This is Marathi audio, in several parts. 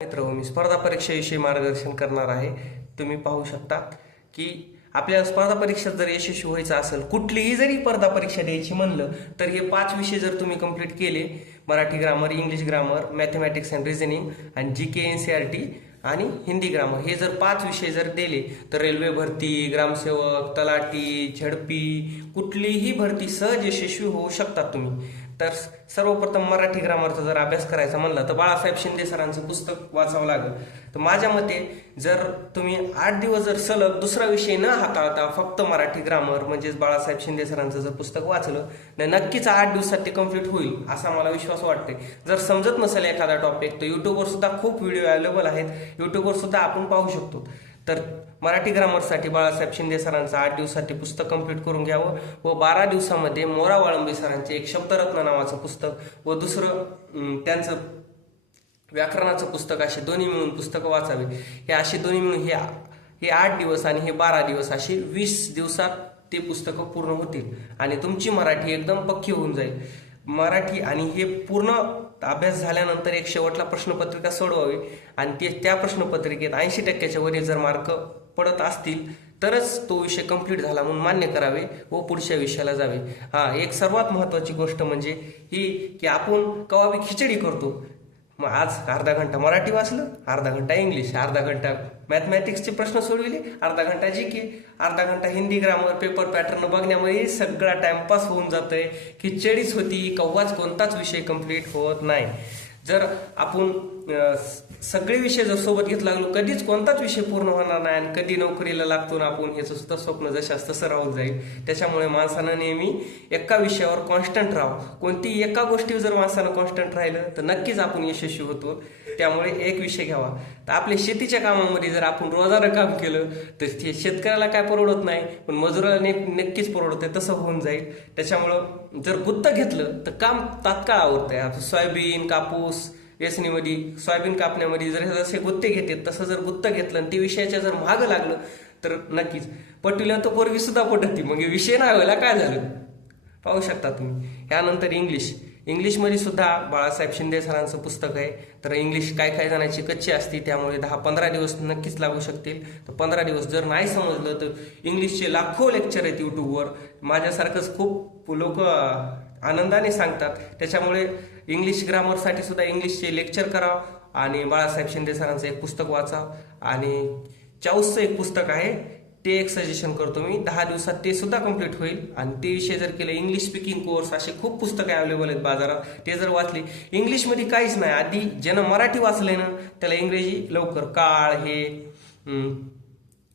मित्र मी स्पर्धा परीक्षेविषयी मार्गदर्शन करणार आहे. तुम्ही पाहू शकता की आपल्या स्पर्धा परीक्षेत जर यशस्वी व्हायचं असेल कुठलीही जरी स्पर्धा परीक्षा द्यायची म्हणलं तर हे पाच विषय जर तुम्ही कंप्लीट केले Marathi grammar English grammar mathematics and reasoning आणि G K N C R T आणि हिंदी ग्रामर हे जर पाच विषय जर दिले तर रेल्वे भरती ग्रामसेवक तलाठी झडपी कुठलीही भरती सहज यशस्वी होऊ शकतात तुम्ही. तर सर्वप्रथम मराठी ग्रामरचा जर अभ्यास करायचा म्हणला तर बाळासाहेब शिंदे सरांचं पुस्तक वाचावं लागेल. तर माझ्या मते जर तुम्ही आठ दिवस जर सलग दुसरा विषय न हाताळता फक्त मराठी ग्रामर म्हणजेच बाळासाहेब शिंदे सरांचं जर पुस्तक वाचलं तर नक्कीच आठ दिवसात ते कंप्लीट होईल असा मला विश्वास वाटते जर समजत नसेल एखादा टॉपिक तर युट्यूबवर सुद्धा खूप व्हिडिओ अवेलेबल आहेत. युट्यूबवर सुद्धा आपण पाहू शकतो. तर मराठी ग्रामरसाठी बाळासाहेब शिंदे सरांचं आठ दिवसासाठी पुस्तक कंप्लीट करून घ्यावं व बारा दिवसामध्ये मोरा वाळंबी सरांचे एक शब्दरत्न नावाचं पुस्तक व दुसरं त्यांचं व्याकरणाचं पुस्तक असे दोन्ही मिळून पुस्तकं वाचावी. हे असे दोन्ही मिळून हे हे आठ दिवस आणि हे बारा दिवस असे वीस दिवसात ते पुस्तकं पूर्ण होतील आणि तुमची मराठी एकदम पक्की होऊन जाईल. मराठी आणि हे पूर्ण अभ्यास झाल्यानंतर एक शेवटला प्रश्नपत्रिका सोडवावी. आणि ते त्या प्रश्नपत्रिकेत ऐंशी टक्क्याच्या वरील जर मार्क पडत असतील तरच तो विषय कंप्लीट झाला म्हणून मान्य करावे व पुढच्या विषयाला जावे. हा एक सर्वात महत्वाची गोष्ट म्हणजे ही की आपण कवाबी खिचडी करतो मग आज अर्धा घंटा मराठी वाचलं अर्धा घंटा इंग्लिश अर्धा घंटा मॅथमॅटिक्सचे प्रश्न सोडविले अर्धा घंटा जी के अर्धा घंटा हिंदी ग्रामर पेपर पॅटर्न बघण्यामुळे सगळा टाइमपास होऊन जातोय खिचडीच होती कव्वाच कोणताच विषय कंप्लीट होत नाही. जर आपण सगळे विषय जर सोबत घेत लागलो कधीच कोणताच विषय पूर्ण होणार नाही आणि कधी नोकरीला लागतो ना आपण ह्याचं सुद्धा स्वप्न जशास तसं राहून जाईल. त्याच्यामुळे माणसानं नेहमी एका विषयावर कॉन्स्टंट राहावं. कोणती एका गोष्टीवर जर माणसानं कॉन्स्टंट राहिलं तर नक्कीच आपण यशस्वी होतो. त्यामुळे एक विषय घ्यावा. तर आपल्या शेतीच्या कामामध्ये जर आपण रोजानं काम केलं तर ते शेतकऱ्याला काय परवडत नाही पण मजुराला ने नक्कीच आहे तसं होऊन जाईल. त्याच्यामुळं जर गुत्त घेतलं तर काम तात्काळ आवडतंय सोयाबीन कापूस वेचणीमध्ये सोयाबीन कापण्यामध्ये जर जसे गुत्ते घेतात तसं जर गुत्त घेतलं आणि ते विषयाच्या जर मागं लागलं तर नक्कीच. पटविल्या तर पोरगी सुद्धा पटती. मग विषय नाही काय झालं? पाहू शकता तुम्ही. यानंतर इंग्लिश. इंग्लिशमध्ये सुद्धा बाळासाहेब शिंदे सरांचं पुस्तक आहे. तर इंग्लिश काय काय जणांची कच्ची असते त्यामुळे दहा पंधरा दिवस नक्कीच लागू शकतील. तर पंधरा दिवस जर नाही समजलं तर इंग्लिशचे लाखो लेक्चर आहेत यूट्यूबवर माझ्यासारखंच खूप लोक आनंदाने सांगतात. त्याच्यामुळे इंग्लिश ग्रामरसाठी सुद्धा इंग्लिशचे लेक्चर करावं आणि बाळासाहेब शिंदे सरांचं एक पुस्तक वाचावं आणि चाऊसचं एक पुस्तक आहे ते एक सजेशन करतो मी. दहा दिवसात ते सुद्धा कंप्लीट होईल. आणि ते विषय जर केलं इंग्लिश स्पीकिंग कोर्स असे खूप पुस्तकं अवेलेबल आहेत बाजारात. ते जर वाचले इंग्लिशमध्ये काहीच नाही. आधी ज्यानं मराठी वाचलंय ना त्याला इंग्रजी लवकर काळ हे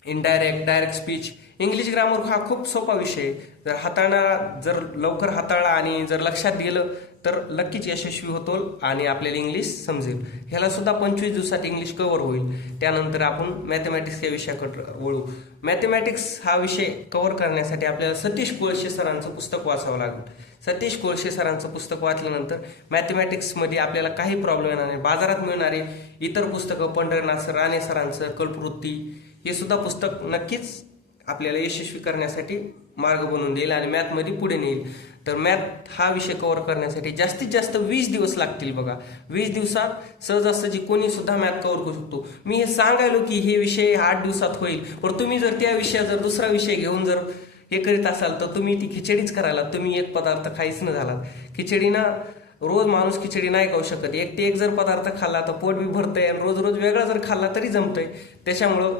indirect direct speech English grammar हा खूप सोपा विषय आहे. जर हाताळणारा जर लवकर हाताळला आणि जर लक्षात गेलं तर नक्कीच यशस्वी होतो आणि आपल्याला इंग्लिश समजेल. ह्याला सुद्धा पंचवीस दिवसात इंग्लिश कव्हर होईल. त्यानंतर आपण मॅथमॅटिक्स या विषयाकडे वळू. मॅथमॅटिक्स हा विषय कव्हर करण्यासाठी आपल्याला सतीश कोळशे सरांचं पुस्तक वाचावं लागेल. सतीश कोळशे सरांचं पुस्तक वाचल्यानंतर मॅथमॅटिक्समध्ये आपल्याला काही प्रॉब्लेम येणार नाही. बाजारात मिळणारे इतर पुस्तकं पंढरनाथ सर राणे सरांचं कल्पवृत्ती हे सुद्धा पुस्तक नक्कीच आपल्याला यशस्वी करण्यासाठी मार्ग बनवून देईल आणि मॅथमध्ये पुढे नेईल. तर मॅथ हा विषय कव्हर करण्यासाठी जास्तीत जास्त वीस दिवस लागतील बघा. वीस दिवसात सहजासहजी कोणी सुद्धा मॅथ कव्हर करू शकतो. मी हे सांगायलो की हे विषय आठ दिवसात होईल. पण तुम्ही जर त्या विषयात जर दुसरा विषय घेऊन जर हे करीत असाल तर तुम्ही ती खिचडीच करायला तुम्ही एक पदार्थ खाईच न झाला खिचडीना रोज माणूस खिचडी नाही खाऊ शकत. एक ते एक जर पदार्थ खाल्ला तर पोट बी भरतंय आणि रोज रोज वेगळा जर खाल्ला तरी जमतंय. त्याच्यामुळं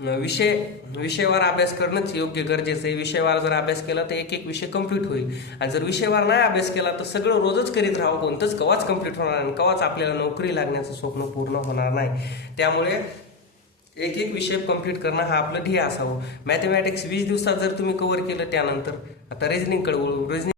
विषय विषयवार अभ्यास करणंच योग्य गरजेचं आहे. विषयवार जर अभ्यास केला तर एक एक विषय कंप्लीट होईल. आणि जर विषयवार नाही अभ्यास केला तर सगळं रोजच करीत राहावं. कोणतंच कवाच कंप्लीट होणार आणि कवाच आपल्याला नोकरी लागण्याचं स्वप्न पूर्ण होणार नाही. त्यामुळे एक एक विषय कंप्लीट करणं हा आपलं ध्येय असावं. मॅथमॅटिक्स वीस दिवसात जर तुम्ही कव्हर केलं त्यानंतर आता रिझनिंगकडे वळू. रिझनिंग